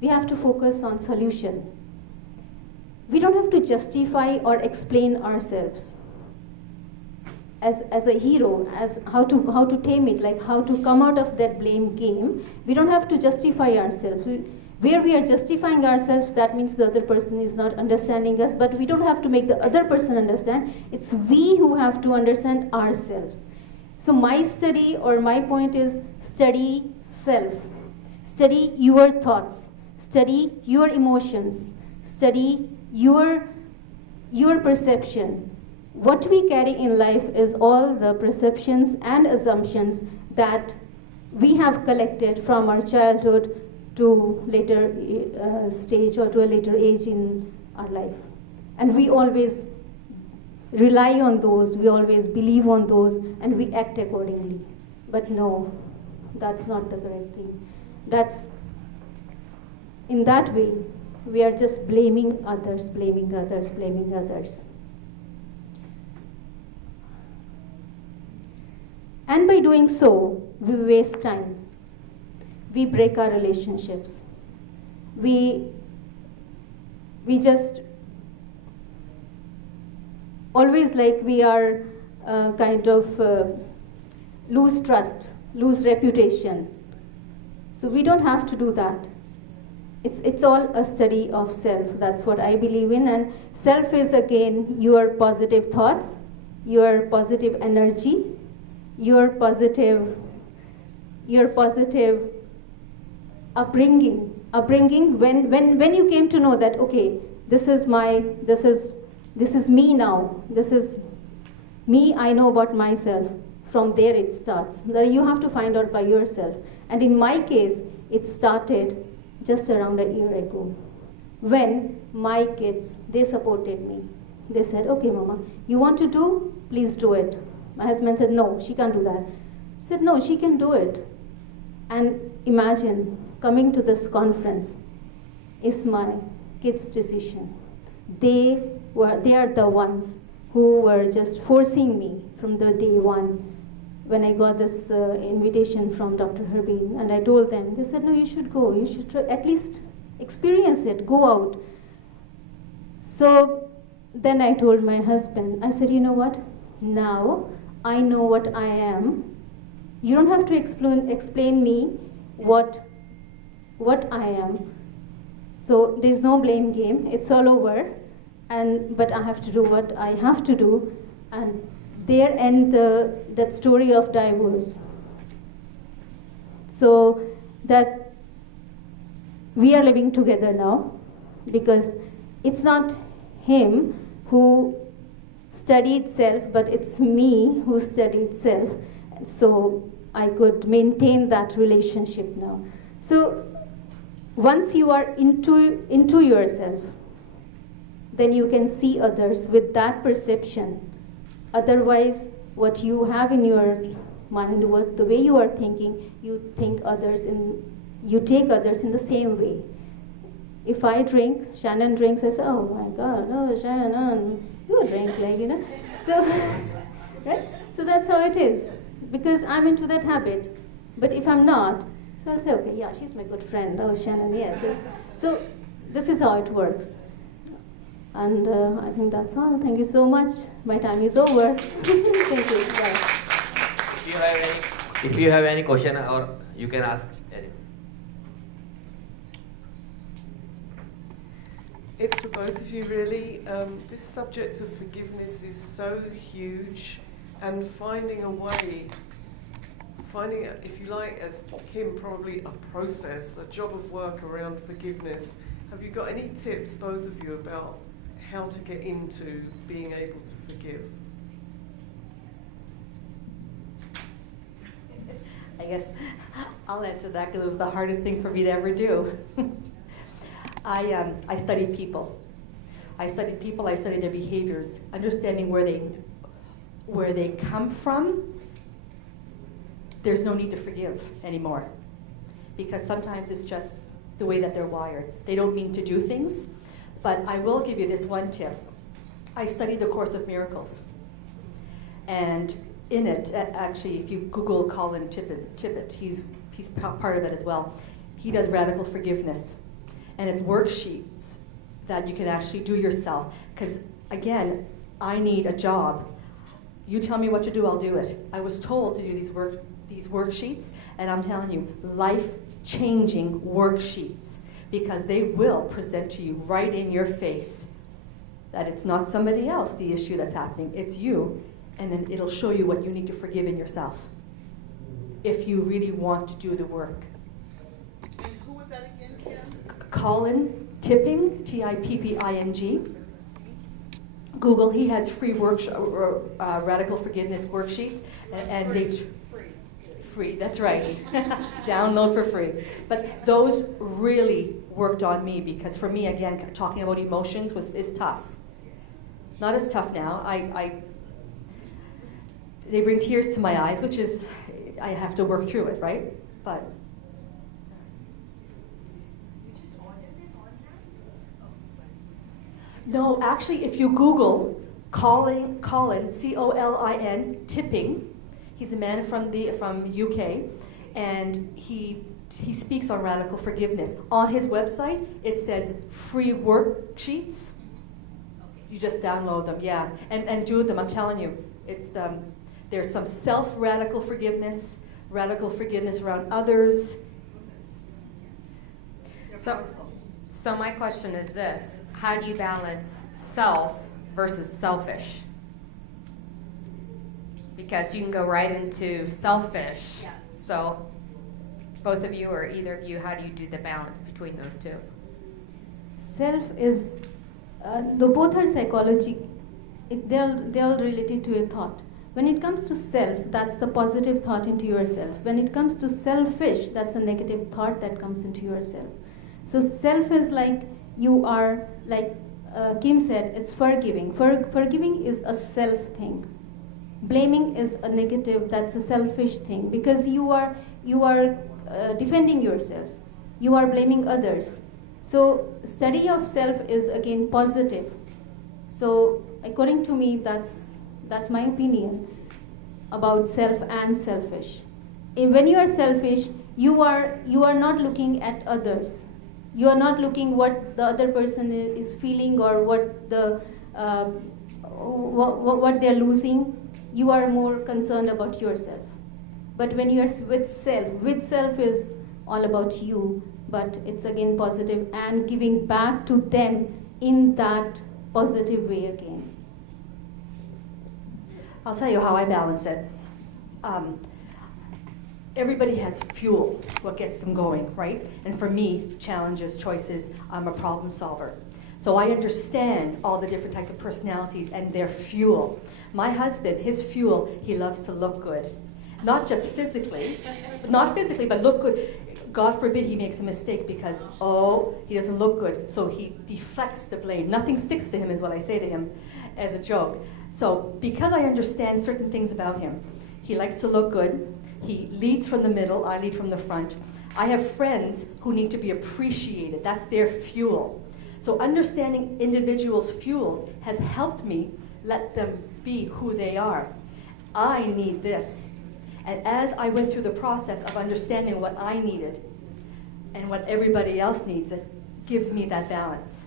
We have to focus on solution. We don't have to justify or explain ourselves as a hero, as how to tame it, like how to come out of that blame game. We don't have to justify ourselves. Where we are justifying ourselves, that means the other person is not understanding us, but we don't have to make the other person understand. It's we who have to understand ourselves. So my study, or my point is, study self. Study your thoughts. Study your emotions. Study your perception. What we carry in life is all the perceptions and assumptions that we have collected from our childhood to later stage or to a later age in our life. And we always rely on those, we always believe on those, and we act accordingly. But no, that's not the correct thing. That's, in that way, we are just blaming others, blaming others, blaming others. And by doing so, we waste time. We break our relationships. We just always, like, we are lose trust, lose reputation. So we don't have to do that. It's all a study of self. That's what I believe in. And self is, again, your positive thoughts, your positive energy, your positive upbringing. When you came to know that, okay, this is me now. This is me, I know about myself. From there it starts. That you have to find out by yourself. And in my case, it started just around a year ago, when my kids, they supported me. They said, okay, Mama, you want to do? Please do it. My husband said, no, she can't do that. I said, no, she can do it. And imagine, coming to this conference is my kids' decision. They are the ones who were just forcing me from the day one. When I got this invitation from Dr. Herbine, and I told them, they said, no, you should go. You should at least experience it, go out. So then I told my husband, I said, you know what? Now I know what I am. You don't have to explain me what I am. So there's no blame game. It's all over. But I have to do what I have to do. And there ends that story of divorce. So that we are living together now, because it's not him who studied self, but it's me who studied self. So I could maintain that relationship now. So once you are into yourself, then you can see others with that perception. Otherwise, what you have in your mind, the way you are thinking, you take others in the same way. If I drink, Shannon drinks, I say, oh my God, oh Shannon, you drink, like, you know. So, right? So that's how it is, because I'm into that habit. But if I'm not, so I'll say, okay, yeah, she's my good friend. Oh, Shannon, yes. So this is how it works. And I think that's all. Thank you so much. My time is over. Thank you. Bye. If you have any question, or you can ask. It's for both of you, really. This subject of forgiveness is so huge, and finding a way, if you like, as Kim, probably a process, a job of work around forgiveness. Have you got any tips, both of you, about how to get into being able to forgive? I guess I'll answer that, because it was the hardest thing for me to ever do. I studied people. I studied their behaviors, understanding where they come from. There's no need to forgive anymore, because sometimes it's just the way that they're wired. They don't mean to do things. But I will give you this one tip. I studied the Course of Miracles. And in it, actually, if you Google Colin Tippett, he's part of it as well. He does radical forgiveness. And it's worksheets that you can actually do yourself. Because again, I need a job. You tell me what to do, I'll do it. I was told to do these worksheets, and I'm telling you, life-changing worksheets, because they will present to you right in your face that it's not somebody else, the issue that's happening, it's you, and then it'll show you what you need to forgive in yourself if you really want to do the work. And who was that again, Kim? Colin Tipping, Tipping. Google, he has free radical forgiveness worksheets, and free, that's right. Download for free. But those really worked on me, because for me, again, talking about emotions is tough. Not as tough now. They bring tears to my eyes, which is, I have to work through it, right? But no, actually, if you Google Colin, C-O-L-I-N, Tipping, he's a man from UK, and he speaks on radical forgiveness. On his website, it says free worksheets. You just download them, yeah, and do them. I'm telling you, it's there's some radical forgiveness around others. So my question is this: how do you balance self versus selfish? Because you can go right into selfish. Yeah. So both of you or either of you, how do you do the balance between those two? Self is, though both are psychology, they're all related to a thought. When it comes to self, that's the positive thought into yourself. When it comes to selfish, that's a negative thought that comes into yourself. So self is like, you are, like Kim said, it's forgiving. Forgiving is a self thing. Blaming is a negative, that's a selfish thing, because you are defending yourself. You are blaming others. So study of self is again positive. So according to me, that's my opinion about self and selfish. When you are selfish, you are not looking at others. You are not looking what the other person is feeling or what they're losing. You are more concerned about yourself. But when you are with self is all about you, but it's again positive and giving back to them in that positive way again. I'll tell you how I balance it. Everybody has fuel, what gets them going, right? And for me, challenges, choices, I'm a problem solver. So I understand all the different types of personalities and their fuel. My husband, his fuel, he loves to look good. Not just physically, but look good. God forbid he makes a mistake because, he doesn't look good. So he deflects the blame. Nothing sticks to him is what I say to him as a joke. So because I understand certain things about him, he likes to look good. He leads from the middle, I lead from the front. I have friends who need to be appreciated. That's their fuel. So understanding individuals' fuels has helped me let them be who they are. I need this. And as I went through the process of understanding what I needed and what everybody else needs, it gives me that balance,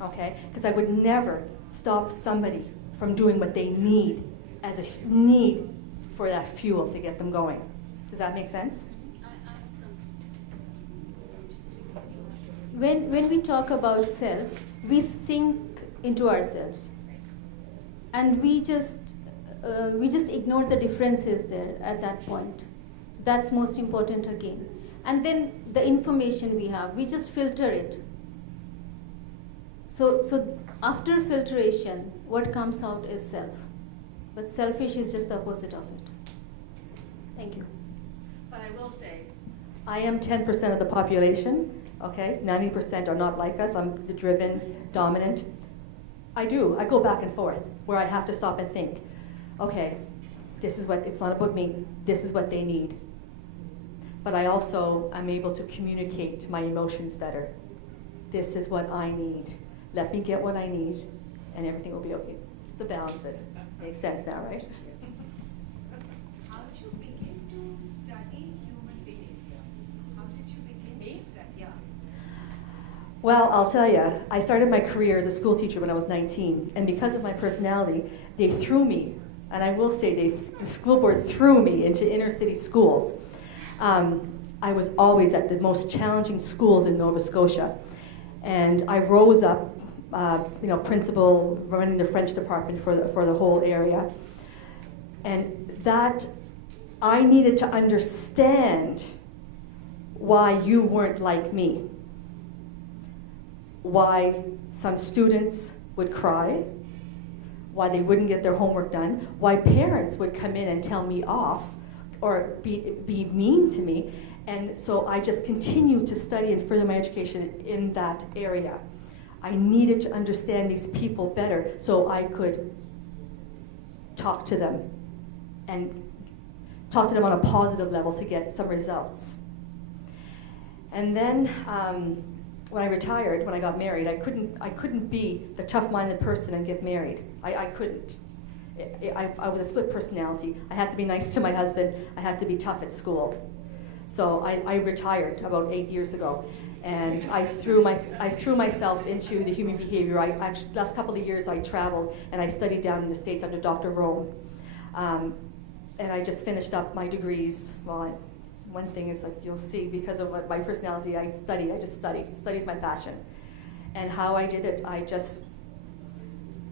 okay? Because I would never stop somebody from doing what they need as a need for that fuel to get them going. Does that make sense? When we talk about self, we sink into ourselves, and we just ignore the differences there at that point. So that's most important again. And then the information we have, we just filter it. So after filtration, what comes out is self. But selfish is just the opposite of it. Thank you. But I will say, I am 10% of the population, okay? 90% are not like us. I'm the driven, dominant. I go back and forth, where I have to stop and think, okay, it's not about me, this is what they need. But I also am able to communicate my emotions better. This is what I need. Let me get what I need, and everything will be okay. Just to balance it. Makes sense now, right? How did you begin to study human behavior? How did you begin to study? Yeah. Well, I'll tell you, I started my career as a school teacher when I was 19, and because of my personality, they threw me, and I will say the school board threw me into inner city schools. I was always at the most challenging schools in Nova Scotia, and I rose up, principal, running the French department for the whole area, and that I needed to understand why you weren't like me. Why some students would cry, why they wouldn't get their homework done, why parents would come in and tell me off or be mean to me. And so I just continued to study and further my education in that area. I needed to understand these people better so I could talk to them and talk to them on a positive level to get some results. And then when I retired, when I got married, I couldn't be the tough-minded person and get married. I couldn't. I was a split personality. I had to be nice to my husband. I had to be tough at school. So I retired about 8 years ago, and I threw myself into the human behavior. Last couple of years I traveled and I studied down in the States under Dr. Rome, and I just finished up my degrees. Well, one thing is, like you'll see, because of my personality, I just study. Study is my passion. And how I did it,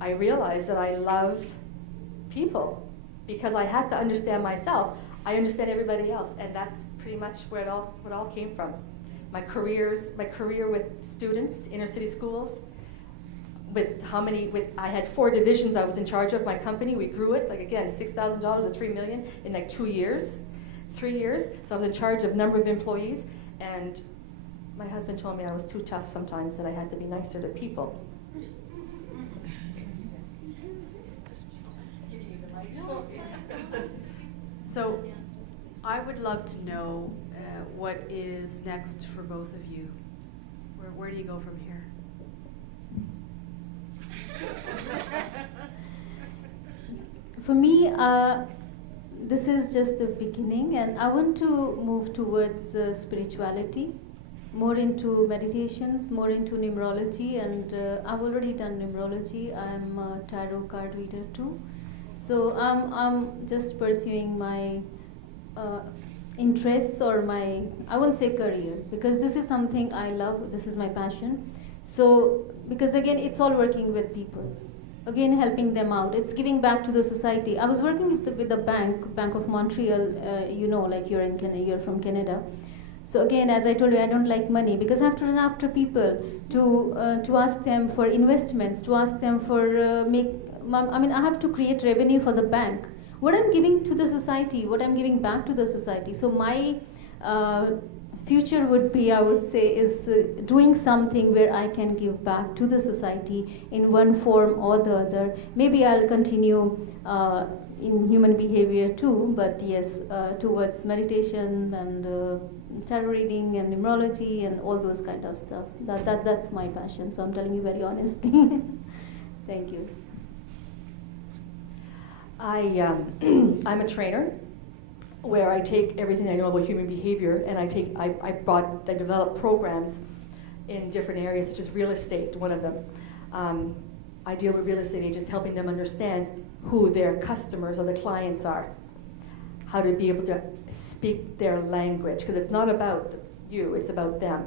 I realized that I love people because I had to understand myself. I understand everybody else, and that's pretty much where it all came from. My career with students, inner city schools, I had 4 divisions I was in charge of my company. We grew it, like again, $6,000 to $3 million in like 2 years. 3 years, so I was in charge of number of employees, and my husband told me I was too tough sometimes and I had to be nicer to people. So I would love to know what is next for both of you. Where do you go from here? For me, this is just the beginning, and I want to move towards spirituality, more into meditations, more into numerology, and I've already done numerology. I'm a tarot card reader too. So I'm just pursuing my interests, or I won't say career, because this is something I love, this is my passion. So, because again, it's all working with people. Again, helping them out. It's giving back to the society. I was working with the Bank of Montreal, like you're from Canada. So again, as I told you, I don't like money because I have to run after people to ask them for investments, to ask them for I have to create revenue for the bank. What I'm giving to the society, what I'm giving back to the society. So my future would be, I would say, is doing something where I can give back to the society in one form or the other. Maybe I'll continue in human behavior too, but yes, towards meditation and tarot reading and numerology and all those kind of stuff. That's my passion. So I'm telling you very honestly. Thank you. I'm a trainer, where I take everything I know about human behavior and I develop programs in different areas, such as real estate, one of them. I deal with real estate agents, helping them understand who their customers or their clients are, how to be able to speak their language, because it's not about you, it's about them.